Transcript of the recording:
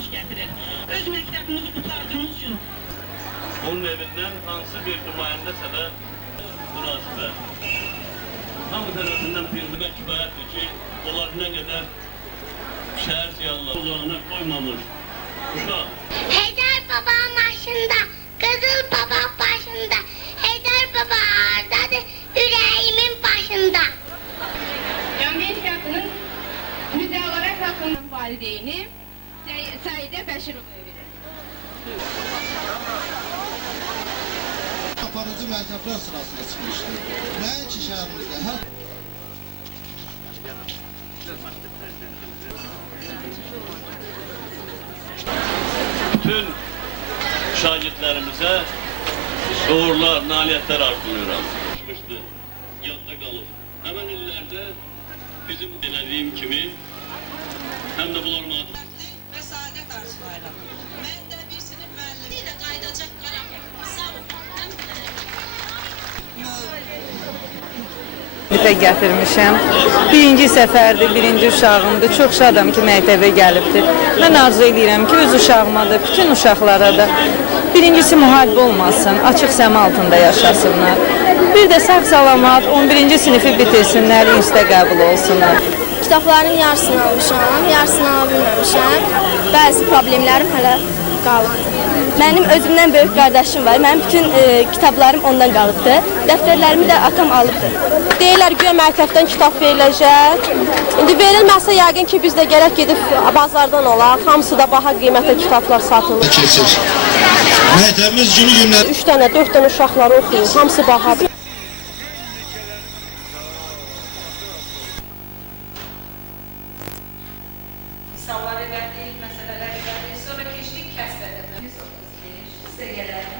sevinç gətirir. Öz məktəbimizi qutardığımız üçün. Onun evindən hansı bir nümayəndəsə də münasibət. Hamı tərəfindən bilmək kifayətdir ki, onlar nə qədər şəhər ziyanları uzağına koymamış. Uşaq. Heydər baba maşında, Qızıl baba başında, Heydər baba hardadır, ürəyimin başında. Cəmiyyət həyatının müdəalara haqqında valideyni Səidə Bəşirova verir. Aparıcı məktəblər sırasına çıxmışdır. Nəinki şəhərimizdə, Bütün şagirdlərimizə uğurlar, nailiyyətlər arzulayıram. Çıxmışdı, yadda qalıb. Həmən illərdə bizim dilədiyim kimi həm də bunlar maddi və saadət arzulayıram. Mən də bir sinif müəllimi ilə qaydacaqlarım. Sağ olun. Gətirmişəm. Birinci səfərdir, birinci uşağımdır. Çox şadam ki, məktəbə gəlibdir. Mən arzu edirəm ki, öz uşağıma da, bütün uşaqlara da birincisi müharibə olmasın, açıq səma altında yaşasınlar. Bir də sağ-salamat 11-ci sinifi bitirsinlər, instituta qəbul olsunlar. Kitabların yarısını almışam, yarısını ala bilməmişəm. Bəzi problemlərim hələ qalıb. Mənim özümdən böyük qardaşım var. Mənim bütün kitablarım ondan qalıbdır. Dəftərlərimi də atam alıbdır. Deyirlər ki, məktəbdən kitab veriləcək. İndi verilməsə yəqin ki, biz də gərək gedib bazardan olaq. Hamısı da baha qiymətə kitablar satılır. keçir. Məktəbimiz günü-günlər 3 dənə, 4 dənə uşaqları oxuyur. Hamısı bahadır. Misallar verdik, məsələlər verdik, sonra keçdik kəsb ədəbinə. 135 hissəgələr.